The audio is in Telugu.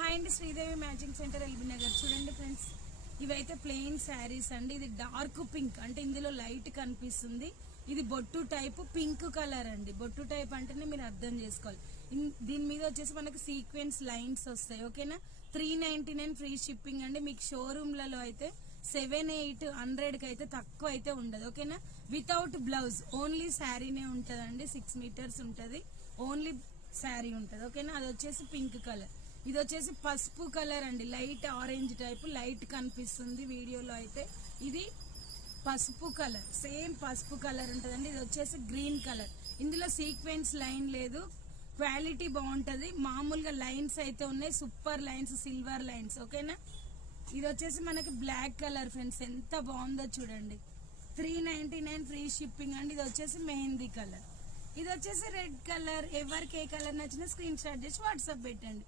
హాయ్ అండి, Sridevi matching centre LB Nagar. చూడండి ఫ్రెండ్స్, ఇవైతే ప్లెయిన్ శారీస్ అండి. ఇది డార్క్ పింక్ అంటే ఇందులో లైట్ కనిపిస్తుంది. ఇది బొట్టు టైప్ పింక్ కలర్ అండి. బొట్టు టైప్ అంటేనే మీరు అర్థం చేసుకోవాలి. దీని మీద వచ్చేసి మనకి సీక్వెన్స్ లైన్స్ వస్తాయి. ఓకేనా, 399 ఫ్రీ షిప్పింగ్ అండి. మీకు షోరూమ్లలో అయితే 700-800 కి అయితే తక్కువ అయితే ఉండదు. ఓకేనా, వితౌట్ బ్లౌజ్ ఓన్లీ శారీనే ఉంటదండి. 6 మీటర్స్ ఉంటది, ఓన్లీ శారీ ఉంటది. ఓకేనా, అది వచ్చేసి పింక్ కలర్. ఇది వచ్చేసి పసుపు కలర్ అండి, లైట్ ఆరెంజ్ టైప్ లైట్ కనిపిస్తుంది వీడియోలో అయితే. ఇది పసుపు కలర్, సేమ్ పసుపు కలర్ ఉంటదండి. ఇది వచ్చేసి గ్రీన్ కలర్. ఇందులో సీక్వెన్స్ లైన్ లేదు, క్వాలిటీ బాగుంటది. మామూలుగా లైన్స్ అయితే ఉన్నాయి, సూపర్ లైన్స్, సిల్వర్ లైన్స్. ఓకేనా, ఇది వచ్చేసి మనకి బ్లాక్ కలర్ ఫ్రెండ్స్, ఎంత బాగుందో చూడండి. 399 ఫ్రీ షిప్పింగ్ అండి. ఇది వచ్చేసి మెహందీ కలర్. ఇది వచ్చేసి రెడ్ కలర్. ఎవరికి ఏ కలర్ నచ్చినా స్క్రీన్ షాట్ చేసి వాట్సాప్ పెట్టండి.